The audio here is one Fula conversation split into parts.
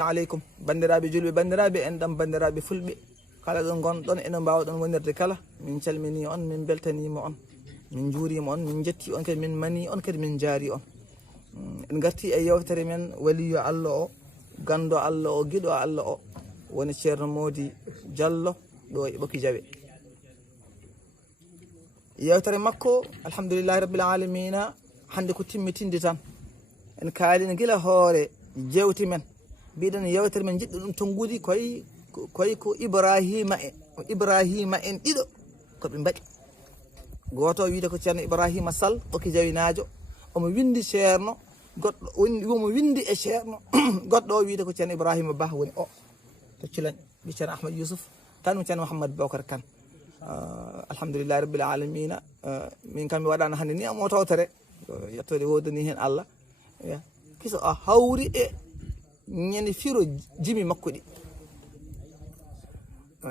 aleykum bandiraɓe julɓe bandiraɓe enɗam bandiraɓe fulɓe kala ɗo gonɗon ene mbawɗon wonirde kala min calmini on min beltanima on min juurima on min jetti on kadi min mani on kadi min jaari on en garti e yewtere men waliyo Allah o gando Allah o giɗo Allah o woni ceerno Mody Diallo ɗo e Ɓokki Jawe. Yewtere makko alhamdulillahi rabbil alamina hande ko timmitinde tan en kaalino gila hoore jewti men mbiɗen yewtere men jiɗɗo ɗum tongude koye ko Ibrahima en ɗiɗo koɓe mbaɗi. Goto wiide ko ceerno Ibrahima Sall Ɓokki Jawe naajo omo windi ceerno goɗɗo womo windi e ceerno goɗɗo o wiide ko ceerno Ibrahima Ba woni o to Thilagne ɓi ceerno Ahmad Yousuf tan mi ceerno Mouhamadou Bocar Kane. Alhamdulillahi rabbil alamina min kam mi waɗano hannde ni amo tawtere yettode wodani hen Allah kiso a hawri e ñande firo jimi makko ɗi.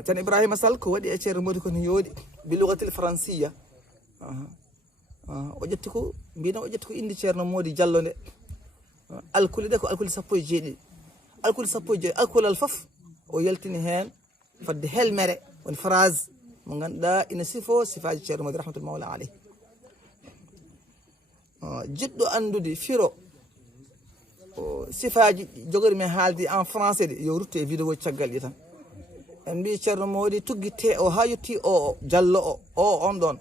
Ceerno Ibrahima Sall ko waɗi e ceerno Mody ko no yooɗi bi lugatil fransiya o ƴetti ko mbino o ƴetti ko indi ceerno Mody Diallo nde alkuli ɗe ko alkuli 17 alkuli 17 alkulal fof o yaltini hen fadde helmere woni phrase mo ganduɗa ina sifo sifaji ceerno Mody rahmatul mawla aleyh. Jiɗɗo andude firo sifaji jogori men haaldi en français de yo rutte vidéo caggal ɗi tan en mbi ceerno Mody tuggi te o ha yetti o Diallo o on ɗon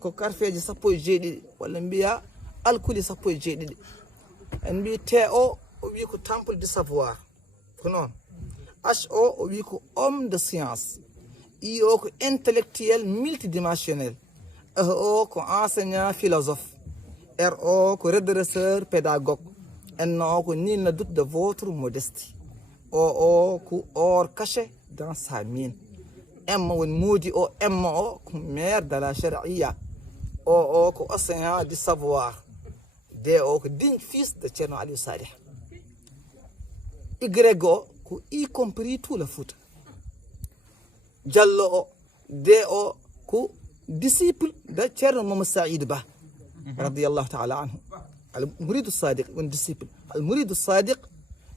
ko karfeji 17 walla mbiya alkuli 17 en mbi te o wi ko temple du savoir ko noon h o wi ko homme de science i o ko intellectuel multidimensionnel o ko enseignant philosophe r o ko redresseur pédagogue n o ko nul ne doute de votre modestie o ko or caché dans sa mine m woni Mody o m o ko maire de la charia o ko océan du savoir d o ko digne fils de ceerno Aliou Salih y o ko y compris tout le Fouta Diallo o d o ko disciple de ceerno Mamadou Saïd Ba radiyallahu taala anhu al muridu sadiq woni disciple al muridu sadiq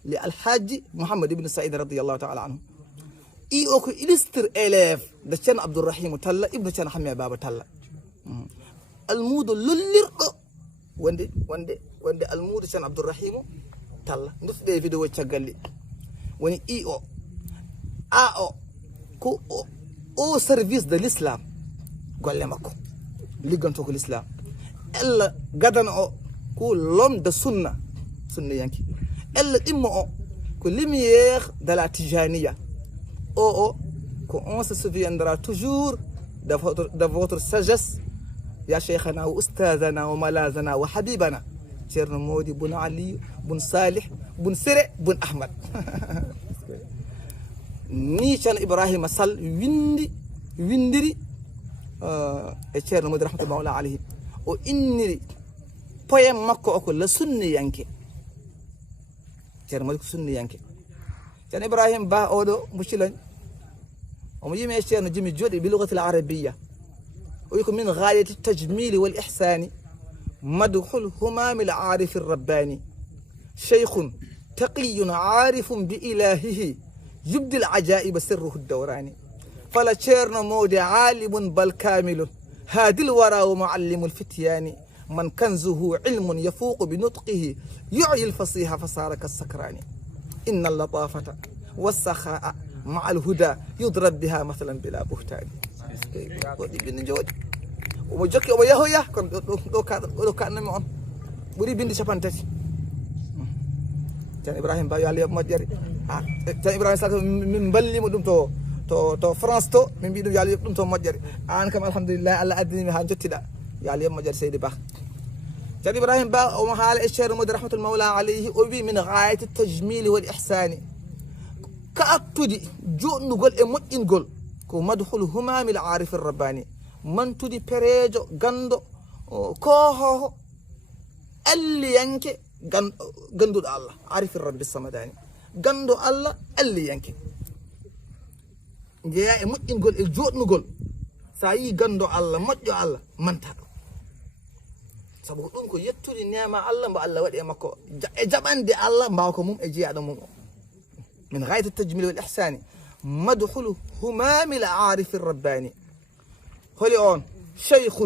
li alhaji Mouhammad ibn Saïd radiyallahu taala anhu i o ko illustre élève de ceerno Abdourahim Talla ibnu ceerno Hammet Baba Talla almuudo lollirɗo wonde almuudo ceerno Abdourahim Talla dufɗe vidéo caggal ɗi woni i o a o ko au service de l'islam golle makko ligganto ko l'islam ella gadana o ko l'homme de sunna yanki ella ɗimmo o ko lumière de la tijaniya o ko on se souviendra toujours de votre sagesse ya cheikhana wa ustadana wa malazana wa habibana ceerno Mody bun Ali bun Salih bun Sere bun Ahmad ni ceerno Ibrahima Sall windiri e ceerno Mody rahmatul mawla alayhi o inniri poème makko o ko la sunniyanke ceerno Mody ko sunniyanke. ceerno Ibrahima Ba oɗo mo Thilagne omo yimi e ceerno jimi joɗi bi lugatil arabiyya o wi ko min ghayati tajmili wal ihsani madhul humami al arif ar rabbani shaykhun taqiyun arifun bi ilahihi yubdi al ajaib sirruhu ad-dawrani fala ceerno Mody alimun bal kamilun hadil wara wa muallimu al fityani man kanzuhu ilmun yafuqu bi nutqihi yu'yi al fasiha fasara kas-sakrani inna al latafata was sakhaa ma al huda yudrab biha mathalan bila buhtani goɗɗi bindi jooɗi omo jokki omo yahoya kono ɗo kannami on ɓuuri bindi 3 ceerno Ibrahima Ba yo Allah yoɓ moƴƴere ceerno Ibrahima Sall min ballimo ɗum to France to min mbi ɗum yo Allah yoɓ ɗum to moƴƴere an kam alhamdulillah Allah addinimi ha jottiɗa yo Allah yoɓ moƴƴere seydi Ba. ceerno Ibrahima Ba omo haala e ceerno Mody rahmatul mawla alayhi o wi min ghayati tajmili wal ihsani ka attude joɗnugol e moƴƴingol ko madhul humami al arif ar rabbani mantude perejo gando kohoho alliyanke ganduɗo Allah arif ar rabbi samadani gando Allah alliyanke jeeya e moƴƴingol e joɗnugol sa yi gando Allah moƴƴo Allah manta ɗum sabu ɗum ko yettude nema Allah mbo Allah waɗi e makko e jaɓande Allah mbaw ko mum e jeeyaɗo mum o من غاية التجميل والإحسان مدح الهمام العارف الرباني هولي أون شيخ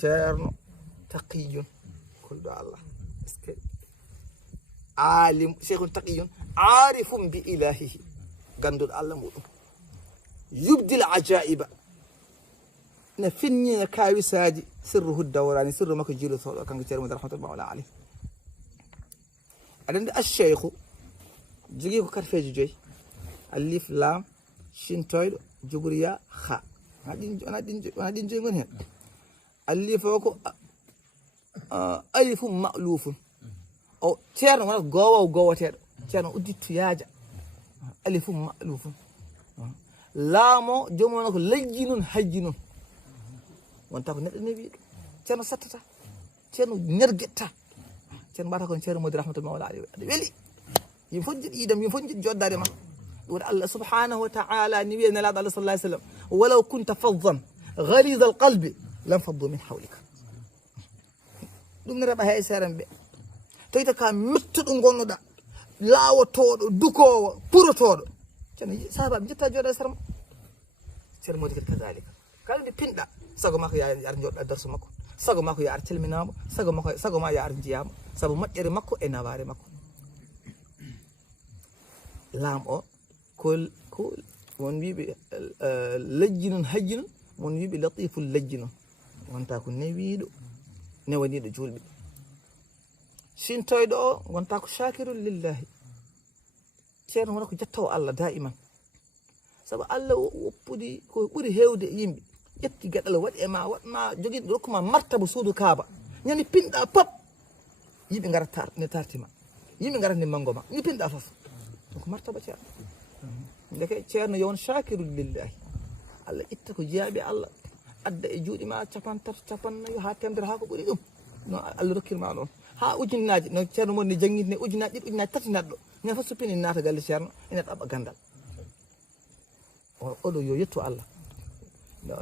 شيرنو تقي كل الله عالم شيخ تقي عارف بإلهه قندود الله مودو يبدي العجائب نفني نكاوي سادي سره الدوراني سر ما كجيلو صلى كان كتير من رحمة الله عليه عند الشيخ جيجي كرفيج جوي الف لام شين تويد جبريا خا أنا دين جي من هنا الف وكو ألف مألوف أو تيرن ولا غوا تيرن أودي تياجا ألف مألوف لامو جمونك لجنون حجنون وانتاكو نبي تيرن ستتا تيرن نرجتا تيرن باتا كون تيرن مدير رحمة الله عليه ولي يفجر إيدم يفجر جود داري ما يقول الله سبحانه وتعالى نبي نلا الله صلى الله عليه وسلم ولو كنت فظا غليظ القلب لانفضوا من حولك دون ربا هاي سيرن بي تويتا كا متدو غونودا لاوتودو دوكو بوروتودو تن سبب جتا جودا سرم سير مودي كذلك قال دي بيندا ساغو ماكو يار نجودا درس ماكو ساغو ماكو يار تلمينامو ساغو ما يار جيام سابو ماجري ماكو e nawaare makko laam o kol won wiibe lajjinun hajjinun won wiibe latiful lajjinun wonta ko newiido newaniido julbe sintoydo o wonta ko shakirul lillahi ceerno wona ko jettawo Allah daiman sabu Allah woppudi ko buri hewde yimbe ƴetti gadal wadi e ma wadma jogi rokkuma martaba suudu kaaba ñani pinda pop yimbe ngara ne tartima yimbe ngara ne mangoma ni pinda fof donc martaba ceerno ndeke ceerno yon shakirul lillahi Allah itta ko jaabi Allah adda e juudi ma capantar capannayo ha temdere ha ko buri dum no Allah rokkirma non ha ujunnaji no ceerno mon ni jangitne ujunnaji ɗiɗi ujunnaji tati naddo ñan fa suppini naata galle ceerno ina ɗaɓa gandal oɗo yo yetto Allah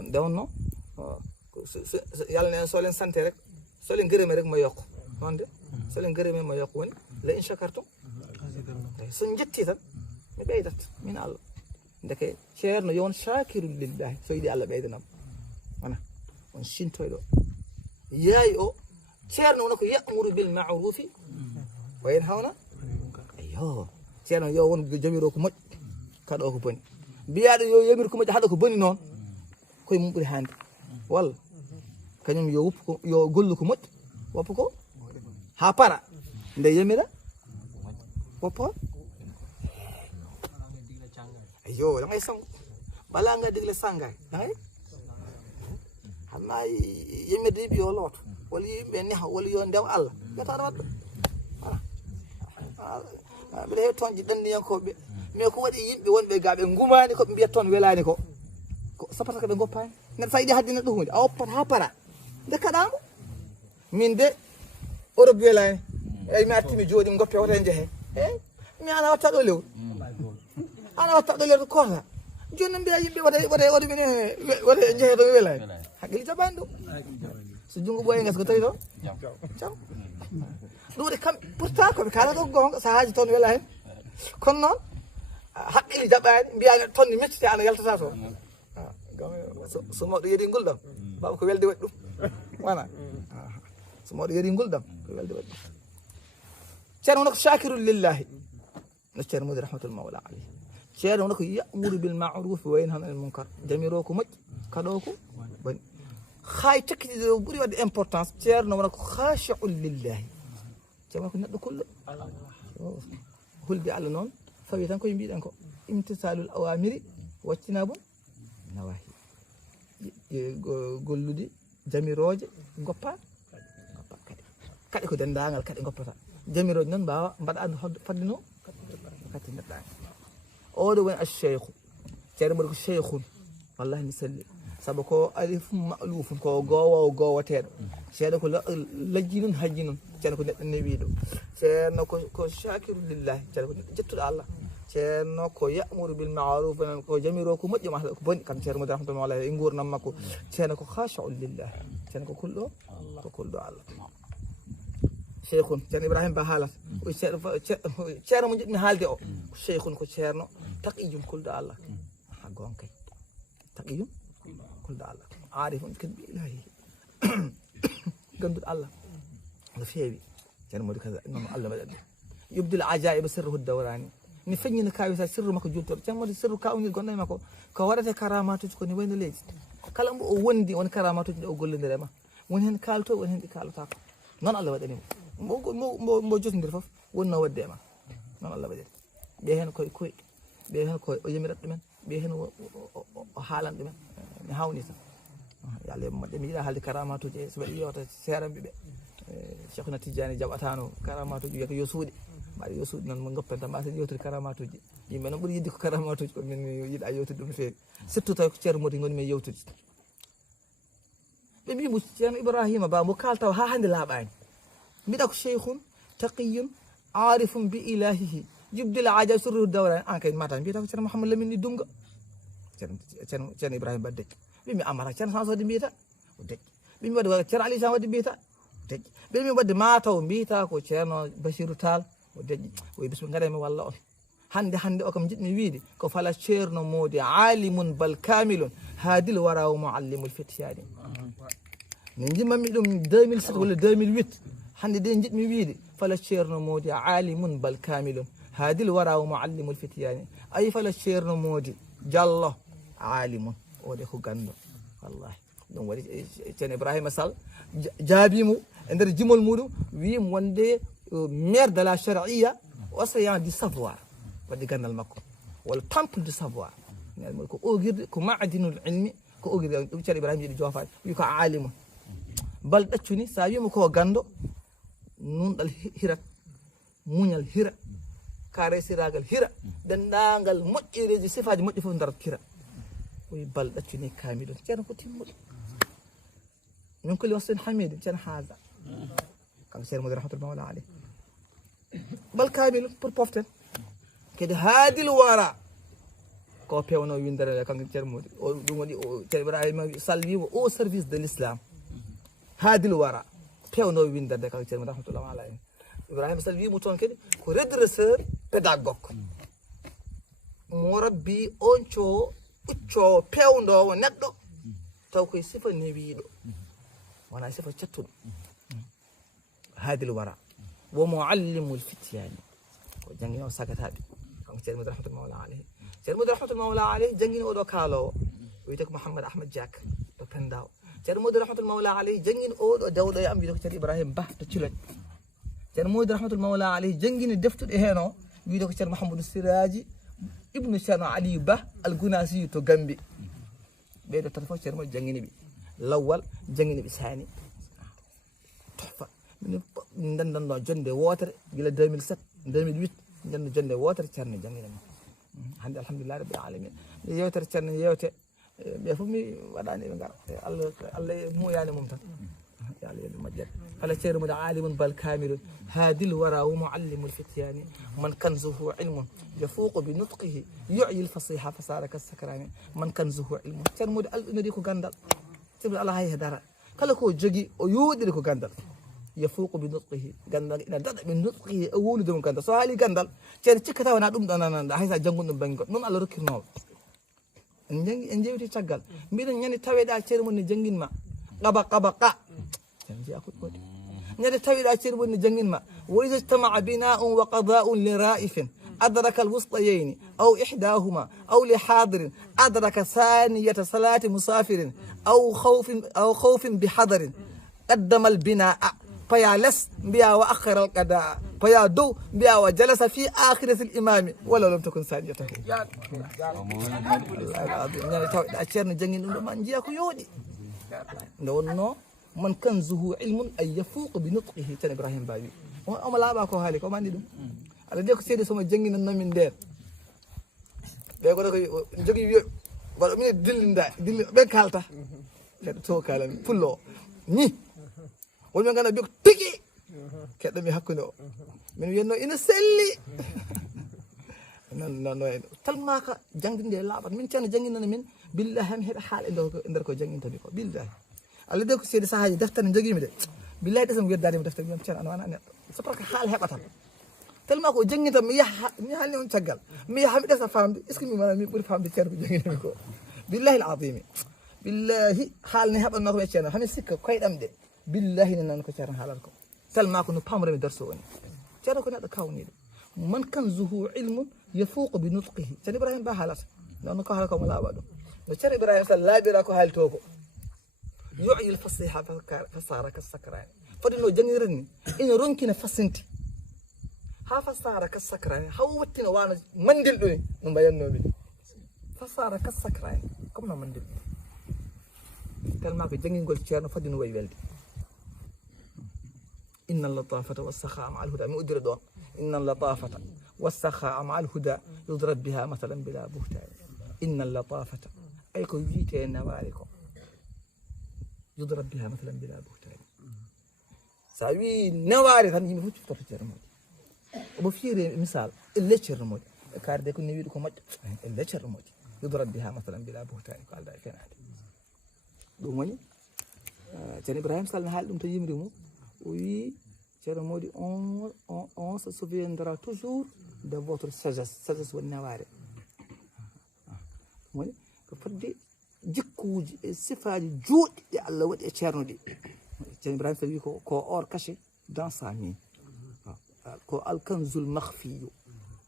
nde wonno yalla nen solen sante rek solen gërëme rek ma yokko non de solen gërëme ma yokko woni la in shakartum so jetti tan mi ɓeydat min Allah ndeke ceerno yon shakirul lillahi so yiɗi Allah ɓeydanam wona on sintoyɗo yayi o ceerno wona ko ya'muru bil ma'rufi wa yanhawna ayo ceerno yo won jamiro ko moƴƴi kaɗo ko boni biyaɗo yo yamir ko moƴƴi haɗa ko boni noon koye mum ɓuri hande walla kañum yo woppu ko yo gollu ko moƴƴi woppa ko ha para nde yamira woppa ayo dangay sango bala nga digle sangay dangay amma yamirde yimɓe yo looto walla yimɓe neha walla yo ndew Allah yataɗo waɗɗo mbiɗa heewi toon ɗanniyankoɓe mais ko waɗi yimɓe wonɓe ga ɓe gumani koɓe mbiyat toon welani ko sapata ko ɓe goppani neɗɗo sa yiɗi hadde neɗɗo hunde a woppat ha para nde kaɗamo min de Europe welani eyi mi artimi jooɗi mi goppe wote jeehe eyyi mi ana watta ɗo lewru ana watta ɗo lewru kota joni noon mbiya yimɓe wote mine wote jeehe ɗo welani haqqille jaɓani ɗum so junngo ɓooye gas ko tawi to jam ɗum de kamɓe pourtant koɓe kalata ko gonga sahaji toon wela hen kono noon haqqille jaɓani mbiya toon ni mettite ana yaltata toon so mawɗo yeeri ngol ɗam baɓa ko welde waɗi ɗum wona so mawɗo yeeri ngol ɗam ko welde waɗi ɗum ceerno wona ko shakirul lillahi no ceerno modi rahmatul mawla alayhi ceerno wona ko ya'muru bil ma'ruf wa yanha anil munkar jamiro ko moƴƴi kaɗo ko boni hay takkitiɗo ɓuuri wadde importance ceerno wona ko khashi'ul lillahi ceerno ko neɗɗo kullo hulde Allah noon fawi tan koye mbiɗen ko imtisalul awamiri waccinabun nawahi gollude jamiroje goppa kadi ko dendagal kadi goppata jamiroje noon mbawa mbaɗa fadde no kadi neɗɗani oɗo woni alcheikhu ceerno mbaɗa ko cheikhun wallahi mi salli saabu ko alif ma'lufun ko gowoteɗo ceerno ko lajji nun hajji nun ceerno ko neɗɗo newiɗo ceerno ko shakiru lillahi ceerno ko neɗɗo jettuɗo Allah ceerno ko ya'muru bil ma'ruf ko jamiro ko moƴƴi ma ko boni kam ceerno modi rahmatullahi alayhi e gurnam makko ceerno ko khashi'un lillahi ceerno ko kulɗo Allah cheikhun ceerno ibrahima ba haalata ceerno mo jiɗmi haalde o ko cheikhun ko ceerno taqiyum kulɗo allah ha gon kay taqiyum kulɗo allah arifun kadi ɓi ilahi ganduɗo allah no feewi ceerno modi kaza noon allah waɗat ɗum yubdil ajaiba sirruhu dawrani ni feññina kawita sirru makko jultoɗo ceerno modi sirru kawnir gonɗo e makko ko waɗate karamatuji koni wayno leydi kala mbo o wondi won karamatuji ɗe o gollodirema woni hen kalto woni hen ɗi kalotako noon allah waɗanimo mbo jotodir foof wonno wadde e ma noon allah waɗiri ɓe hen koye koye ɓe hen koye o yamirat ɗumen ɓe hen o haalan ɗumen mi hawni tan yo allah yoɓe moƴƴe mi yiiɗa haalde karamatuji e so waɗi yewta seeranɓe ɓe cheikhuna tidiani jaɓatano karamatuji wiyata yo suuɗe mbaɗa yo suuɗe noon mo goppen tan mbasen yewtude karamatuji yimɓe noon ɓuuri yidde ko karamatuji ko min yiiɗa yewtude ɗum no feewi surtout tawi ko ceerno modi goni men yewtude ɓe mbimo ceerno ibrahima ba mo kaltaw ha hande laaɓani mbiɗa ko cheikhun taqiyun arifum bi ilahihi jubdil aja surruhu dawrani an kay mata mbiyata ko ceerno mouhamadou lamin ni dunga ceerno ibrahima ba deƴƴi ɓimi amara ceerno sans wadde mbiyata o deƴƴi ɓimi wadde ceerno ali san wadde mbiyata deƴƴi ɓimi wadde mataw mbiyata ko ceerno bachirou tall o deƴƴi oyi bismi gaɗami walla on hande o kam jiɗmi wiide ko fala ceerno modi alimun bal kamilun haadil wara wa muallimul fityani min jimmami ɗum 2007 walla 2008 hande de jiɗmi wiide fala ceerno modi alimun bal kamilun haadil wara wa muallimul fityani ayi fala ceerno modi diallo alimun o de ko gando wallahi ɗum waɗi ceerno ibrahima sall jaabimo e nder jimol muɗum wimo wonde maire de la charia océan du savoir wadde gandal makko walla temple du savoir ko ogirde ko madinul ilmi ko ogirde ɗum ceerno ibrahima yiɗi jofaade wi ko alimun bal ɗaccuni sa wima ko gando nunɗal hirat muñal hira kare siragal hira dendagal moƴƴereji sifaji moƴƴi fof darat hira oyi bal ɗaccuni kamilun ceerno ko timmuɗo min koli wastin hamidi ceerno haasa kanko ceerno modi rahmatullahi mawla aleyh bal kamilun pour poften kadi haadil wara ko pewno windere kanko ceerno modi o ɗum waɗi ceerno ibrahima salwimo au service de l'islam haadil wara pewno winderde kanko ceerno modi rahmatullahi mawla aleyh ibrahima salwimo toon kadi ko redresseur pédagogue mo rabbi on co ɓuccowo pewdowo neɗɗo taw koye sifa newiɗo wona sifa cattuɗo haadil wara wo muallimul fityani ko jangguinowo sagataɓe kanko ceerno modi rahmatullahi mawla aleyh ceerno modi rahmatullahi mawla aleyh jangguini oɗo kaalowo wiyete ko mouhammad ahmad diak to pendaw ceerno modi rahmatullahi mawla aleyh jangguini oɗo dewɗo e am wiyete ko ceerno ibrahima ba to ciloñ ceerno modi rahmatullahi mawla aleyh jangguini deftuɗe hen o wiyete ko ceerno mouhamadou siraji ibnu ceerno aliou ba algunasiyu to gambi ɓeɗo tata fof ceerno modi jangguiniɓe lawwal jangguiniɓe sani tofa min dendanno jonde wotere gila 2007 2008 jando jonde wotere ceerno jangguinami hande alhamdulillah rabbil alamin yewtere ceerno yewte ɓe fof mi waɗani ɓe gara allah muyani mum tan yo allah yoɓe moƴƴere fala ceerno modi alimun bal kamilun haadil wara wa muallimul fityani man kanzuhu ilmun yafuqu bi nutqihi yu'yi l fasiha fasara kasakrani man kanzuhu ilmun ceerno modi alɗunori ko gandal ceerno allah hay hedara kala ko jogui o yoɗiri ko gandal yafuqu bi nutqihi gandal ina daɗa ɓe nutqihi e wolude gandal so haali gandal ceerno cikkata wona ɗum ɗo nananɗa haysa janggude ɗum banggue goɗɗo noon allah rokkirnowo en jangi en jewti caggal mbiɗen ñande taweɗa ceerno mon ne jangguinma qaba qa ceerno jeeya ko ɗuɗi ñande tawiɗa ceerno mon ne jangguinma wa ida ijtama'a bina'un wa qada'un li ra'ifin adraka alwusطayayni aw ihdahuma aw li hadirin adraka saniyata salati musafirin aw khawfin bi hadarin qaddama albina'a faya les mbiya wa akhira alqada'a faya dow mbiya wa jalasa fi akhirati al-imami wala lam takun saniyatahu ñande tawiɗa ceerno jangguin ɗum ɗo ma jiiya ko yooɗi nde wonno man kanzuhu ilmun ay yafuqu bi nutqihi ceerno ibrahima bawi omo laaɓa ko haali ko mandi ɗum aɗa de ko seedi somo jangguinannomin nden ɓe goɗo ko jogui wiyo waɗo mine dilli ɓen kalta keɗo to kalami pullo o ni wonɓe ganduɗa mbi ko tigui keɗɗomi hakkude o min wiyatno ina selli non talmaka jangdinde laaɓat min ceerno jangguinana min billahi hami heeɗa haal e nder ko jangguintami ko billahi allah de ko seedi sahaji deftere joguimi de billahi ɗesam weddadema deftere wiyam ceerno an wana neɗɗo c'est parce que haal heɓatan tellement ko jangguitan mi haalni on caggal mi yaha mi ɗesa famde est ce que mi mana mi ɓuuri famde ceerno ko jangguinami ko billahi l azimi billahi haalni heɓanno ko e ceerno hami sikka koyɗam ɗe billahi ne nan ko ceerno haalata ko tellement ko no pamremi darso woni ceerno ko neɗɗo kawniɗo man kanzuhu ilmun yafuqu bi nutqihi ceerno ibrahima ba haalata noon ko haala komo laaɓa ɗum no ceerno ibrahima sall laaɓira ko haali to ko yu'yi l fasiha fasara ka sakrani foti no jangirani ina ronkina fasinti ha fasara ka sakrani haw wattina wano mandil ɗoni no mbayannomi fasara ka sakrani comme no mandil tellement ko jangingol ceerno foti no wayi welde inna latafata wassaha ma alhuda mi uddira ɗon inna latafata wassaha ma alhuda yudrab biha mathalan bila buhtani inna latafata ay ko wiite nawari ko yudrab biha mathalan bila buhtani sa wi nawari tan yimɓe fof ciftoto ceerno moƴƴi omo fiiri misal elle ceerno moƴƴi e kaarde ko newiɗo ko moƴƴo elle ceerno moƴƴi yudrab biha mathalan bila buhtani ko alda e fenade ɗum woni ceerno ibrahima sall ne haali ɗum to yimri mum o wi ceerno modi on se souviendra toujours de votre sagesse woni naware ɗum woni ko fodde jikkuji e sifaji juuɗɗi ɗi Allah waɗi e ceerno ɗi ceerno ibrahima sall wi ko or caché dans sa mine ko alkanzul mahfiyu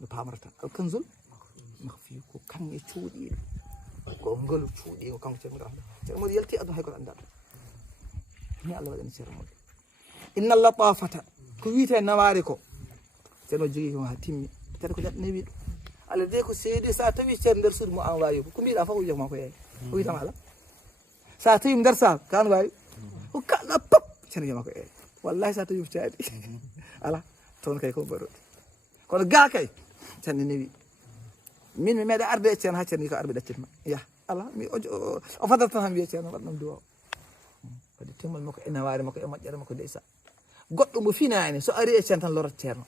no pamarata alkanzul mahfiyu ko kanŋe cuuɗiɗe ko ngolu cuuɗi ko kanko ceerno ibrahima ceerno modi yalti aduna hay koto anda ɗum ni Allah waɗani ceerno modi inna latafata ko wiite nawari ko ceerno jogui ko ha timmi ceerno ko neɗɗo newi ɗum Allah de ko seedi sa tawi ceerno nder suudu mo an wawi ko mbiɗa fof o wiyama ko yeey o witama ala sa tawi nder sal kan wawi ko kaɗɗa pop ceerno wiyama ko yeey wallahi sa tawi caadi ala toon kay ko baɗoɗi kono ga kay ceerno newi min mi meeɗa arde e ceerno ha ceerno wi ko arɓe ɗaccitma ya ala mi o fadata tan wiye ceerno waɗanam duwa o wadde timmol makko e nawari makko e moƴƴere makko ndeysa goɗɗo mo finani so ari e ceerno tan lorata ceerno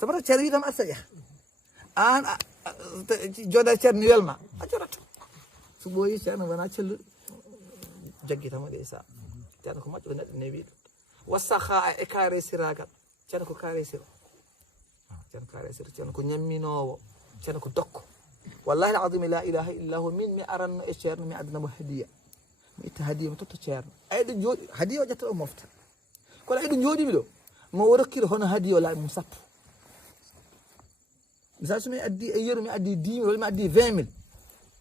sabata ceerno witama arsa yaha an jooɗa ceerno ni welma a joɗato so ɓooyi ceerno wona celluɗo jagguitamo ndeysa ceerno ko moƴƴo ko neɗɗo newiɗo wassaha e kaare siragal ceerno ko kaare sira ceerno kaare sira ceerno ko ñamminowo ceerno ko dokko wallahi alazim la ilaha illa hu min mi aranno e ceerno mi addanamo hadiya mi itta hadiya mi totta ceerno ayɗo jooɗi hadiya o ƴetta o mofta kono ayɗo jooɗimi ɗo mo o rokkira hono hadiya o laaɓi mum sappo misal somi addi e yeru mi addi 10 000 walla mi addi 20 000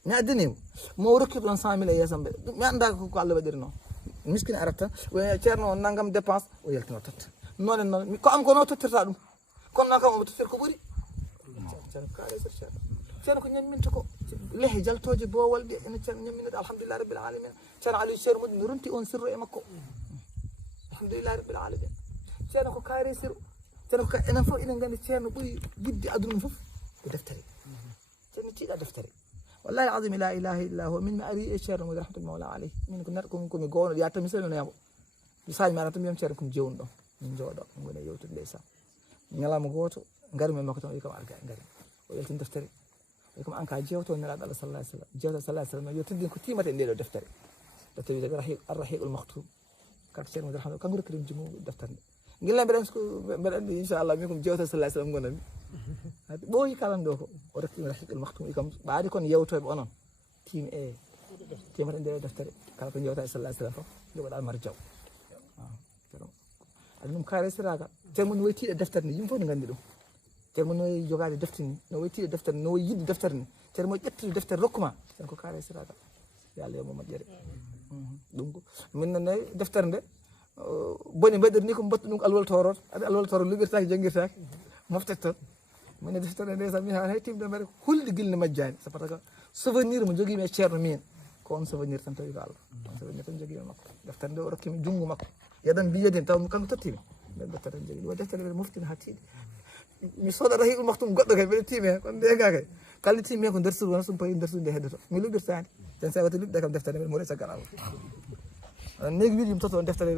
mi addinimo mo rokkira ɗon 100 000 e yeesam ɓe mi annda ko Allah waɗiri noon miskine arata ceerno naggam dépense o yaltino totta noon e noon ko am ko no tottirta ɗum kono noon kam omo tottir ko ɓuuri ceerno kaare sir ceerno ceerno ko ñamminta ko lehe jaltoje bowal ɗi ene ceerno ñamminade alhamdulillah rabbil alamin ceerno aliou ceerno moƴƴi mi runti on sirru e makko alhamdulillah rabbil alamin ceerno ko kaare sir ceerno ko enen fof enen gandi ceerno ɓuuri yidde aduna fof ko deftere ceerno tiiɗa deftere wallahi alazim la ilaha illa huwa min mi ari e ceerno modi rahmatullahi mawla alayhi min ko neɗɗo komi gowno ya tan mi salminamo mi sami mi arata mbiyam ceerno komi jewnu ɗon min jooɗo min goni e yewtude ndeysan ñalawma goto ngari men makko tan o wi kam arga e ngari o yaltin deftere o wi kam an ka jewto nelaɗo Allah sallallahu alaihi wasallam jewto sallallahu alaihi wasallam yo teddin ko timata e ndeɗo deftere deftere wiyete arrahiqul maktum kanko ceerno modi rahmatullahi kanko rokkirim jumu deftere nde gilla mbeɗa andi inchallah min komi jewto sallallahu alaihi wasallam gonami hade ɓooyi kalan ɗo ko o rokkimi rahiqul maktum wi kam ɓaadi kon yewtoɓe onon tim e timata e ndeɗo deftere kala ko jewta e sallallahu alaihi wasallam fof jogoɗa almar diaw aɗa ɗum kaare siraga ceerno no wayi tiiɗe deftere nde yimɓe fof ne gandi ɗum ceerno no wayi jogade deftere ni no wayi tiiɗe deftere no wayi yidde deftere ni ceerno mo ƴettude deftere rokkuma ceerno ko kaare siraga yo Allah yomo moƴƴere ɗum ko min noon nayi deftere nde boni mbaɗiri ni ko mbattu ɗum ko alwal toroto ade alwal toro luɓirtaki janguirtaki moftete toon mine deftere ndeysan mi ha hay timde mbere hulde gilne majjani so par ce que souvenir mo joguimi e ceerno min ko on souvenir tan tawi ko Allah on souvenir tan joguimi makko deftere nde o rokkimi junngo makko yadan mbiyeden taw kanko tottimi nden deftere tan jogui ɗum deftere nde moftina ha tiiɗi mi soodata hiɗum maktum goɗɗo kay mbeɗa tiimi hen kono ndega kay kalde tiimi hen ko nder suudu wona sum payi nder suudu nde heddoto mi luɓirtani ten sa wata luɓɗe kam deftere nde mbiɗa moɗe caggal Allah negi wiɗi yim toto on deftere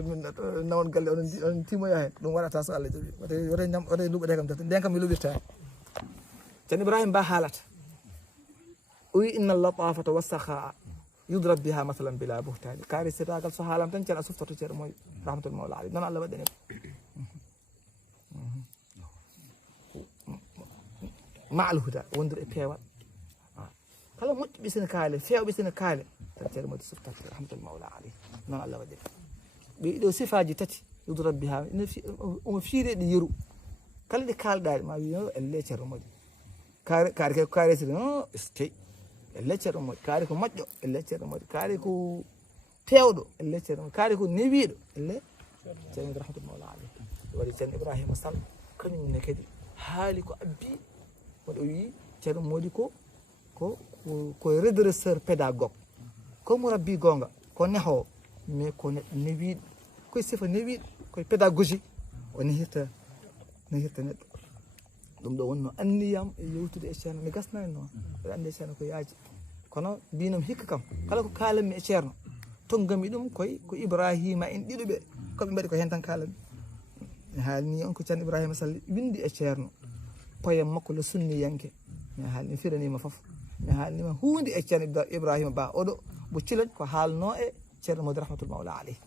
nawon galle onon timoya hen ɗum waɗata so Allah jaaɓi wata luɓɗe kam deftere nden kam mi luɓirtani ceerno ibrahima ba haalata o wi inna latafata wassaha yudrab biha mathalan bila buhtani kaari sirragal so haalam tan ceerno a suftoto ceerno moƴƴo rahmatullahi mawla alayhi noon Allah waɗani ko maal huda wondude e peewal kala moƴƴuɓe sene kaale fewɓe sene kaale tan ceerno Mody suftata rahmatullahi mawla alayhi noon Allah waɗiri ɓe ɗo sifaji tati yudu rabbi ha omo fiire ɗi yeru kala ɗi kalɗaɗe ma wi elle ceerno Mody kaari kay ko kaari siri stey elle ceerno Mody kaari ko moƴƴo elle ceerno Mody kaari ko pewɗo elle ceerno Mody kaari ko newiɗo elle ceerno Mody rahmatullahi mawla alayhi waɗi ceerno Ibrahima Sall kañumne kadi haali ko abbi waɗo wi ceerno Mody ko redresseur pédagogue ko mo rabbi gonga ko nehowo mais ko neɗɗo newiɗo koye sifa newiɗo koye pédagogie o nehirta neɗɗo ɗum ɗo wonno anniyam e yewtude e ceerno mi gasnani noon mbeɗa andi e ceerno ko yaaji kono mbinam hikka kam kala ko kalanmi e ceerno tonggami ɗum ko Ibrahima en ɗiɗo ɓe koɓe mbaɗi ko hen tan kalanmi mi haalni on ko ceerno Ibrahima Sall windi e ceerno poyam makko le sunniyanke mi haalni firanima foof mi haalnima hunde e ceerno Ibrahima Ba oɗo mo cilon ko haalno e ceerno Mody rahmatullahi mawla alayhi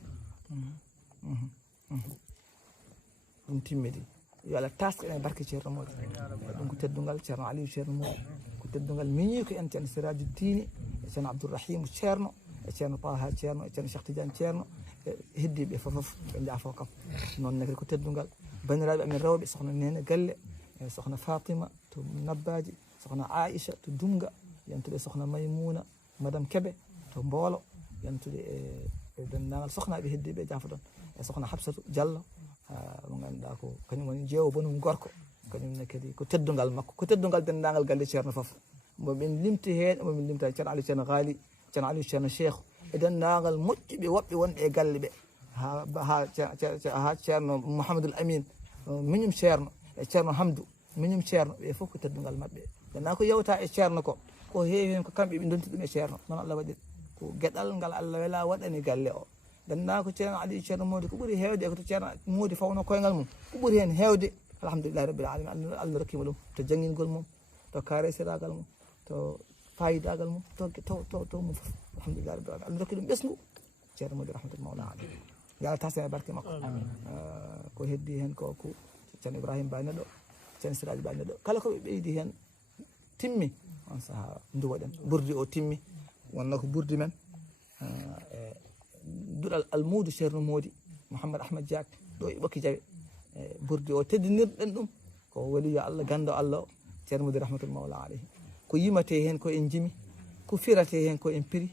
ɗum timmidi yo Allah taska en barke ceerno Mody ɗum ko teddungal ceerno Aliou ceerno Mody ko teddungal miñi ko en ceerno Siraju Dine e ceerno Abdourahim ceerno e ceerno Taha ceerno e ceerno Cheikh Tidiane ceerno e heddiɓe fof ɓe jaafo kam noon ne kadi ko teddungal bandiraɓe amen rewɓe sokhna Nene Galle e sokhna Fatima to Nabbaji sokhna Aisha to Dunga yantude sokhna Maymouna madame Kebe to Mbolo yantude e dendagal sokhnaɓe heddiɓe jaafo ɗon e sokhna Habsatou Diallo mo ganduɗa ko kañum woni jeewo bonum gorko kañumne kadi ko teddungal makko ko teddungal dendagal galle ceerno foof momin limti hen momin limta ceerno Aliou ceerno Ghali ceerno Aliou ceerno Cheikh e dendagal moƴƴuɓe woɓɓe wonɓe e galle ɓe ha ceerno Mouhamadoul Amine miñum ceerno e ceerno Hamdou miñum ceerno ɓe fof ko teddungal mabɓe denna ko yewta e ceerno ko heewi hen ko kamɓe ɓe donti ɗum e ceerno noon Allah waɗiri ko gueɗal ngal Allah wela waɗani galle o denna ko ceerno Aliou ceerno Mody ko ɓuuri hewde e ko to ceerno Mody fawno koyngal mum ko ɓuuri hen hewde alhamdulillahi rabbil alamin Allah rokkima ɗum to jangingol mum to karesiragal mum to fayidagal mum to mum fof alhamdulillahi rabbil alamin Allah rokki ɗum ɓesgu ceerno Mody rahmatullahi mawla alayhi yo Allah tasene barke makko ko heddi hen ko ceerno Ibrahima Ba neɗɗo ceerno Siraji Ba neɗɗo kala koɓe ɓeydi hen timmi on saaha duwoɗen burdi o timmi wonno ko burdi men e duɗal almudu ceerno Mody Mouhammad Ahmad Diak ɗo e Ɓokki Jawe burdi o teddinirɗen ɗum ko waliyo Allah gando Allah o ceerno Mody rahmatullahi mawla alayhi ko yimate hen ko en jimi ko firate hen ko en piri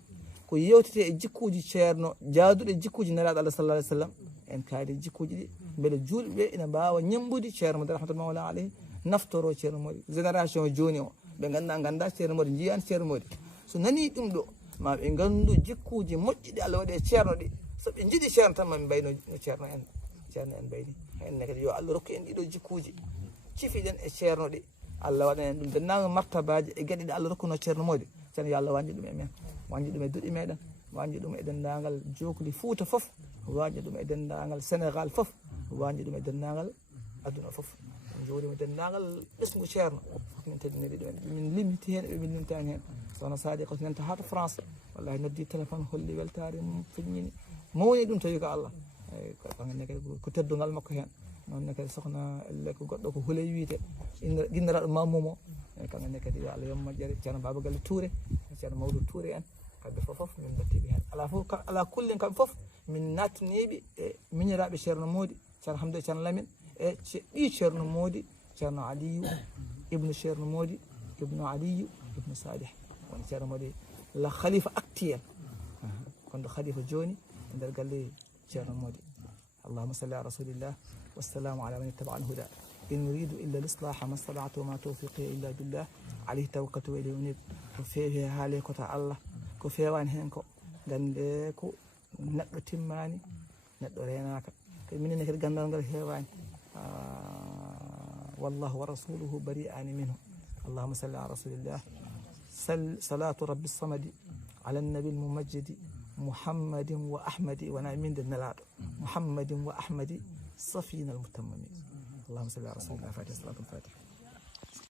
ko yewtete e jikkuji ceerno jaaduɗe jikkuji nelaɗo Allah sallallahu alayhi wa sallam en kaali jikkuji ɗi beele julɓe ina mbawa ñambude ceerno Mody rahmatullahi mawla alayhi naftoro ceerno Mody génération joni o ɓe ganda ceerno Mody jiyani ceerno Mody so nani ɗum ɗo ma ɓe gandu jikkuji moƴƴiɗi Allah waɗi e ceerno ɗi so ɓe jiiɗi ceerno tan mami mbayno ceerno en mbayni henne kadi yo Allah rokku en ɗiɗo jikkuji cifiɗen e ceerno ɗi Allah waɗan en ɗum dennago martabaji e gueɗe ɗe Allah rokkuno ceerno Mody ceerno yo Allah wanƴi ɗum e men wanƴi ɗum e duɗi meɗen wanƴi ɗum e dendagal jokoli Fouta foof wanƴi ɗum e dendagal Sénégal foof wanƴi ɗum e dendagal aduna foof jooɗima dendagal ɓesgu ceerno min teddiniri ɗum min limiti hen ɓe min limtani hen sohna Sadi ko nanta ha to France wallahi noddi téléphone holli weltare mum feññini mawni ɗum tawi ko Allah eyyi kangenne kadi ko teddungal makko hen nonne kadi sohna elle ko goɗɗo ko Houley wiite guinniraɗo Mamomo eyyi kangenne kadi yo Allah yom moƴƴere ceerno Baba Galle Touré ceerno Mawlou Touré en kamɓe foof min dottiɓe hen ala kullin kamɓe foof min nattaniɓe e miñiraɓe ceerno Mody ceerno Hamdou e ceerno Lamine e ɓi ceerno Mody ceerno Aliou ibnu ceerno Mody ibnu Aliou ibnu Salih woni ceerno Mody la khalifa actuel kono khalifa joni e nder galle ceerno Mody allahumma salli ala rasulillah wassalamu ala man ittaba al huda in uridu illa l islaha ma stata'tu wa ma tawfiqi illa billah alayhi tawakkaltu wa ilayhi unib ko feewi haale kota Allah ko fewani hen ko gande ko neɗɗo timmani neɗɗo renaka kadi minen kadi gandal ngal hewani والله ورسوله بريئان منه اللهم صل على رسول الله صلاة رب الصمد على النبي الممجد محمد وأحمد ونعمين النلاد محمد وأحمد صفين المتممين اللهم صل على رسول الله فاتح صلاة الفاتح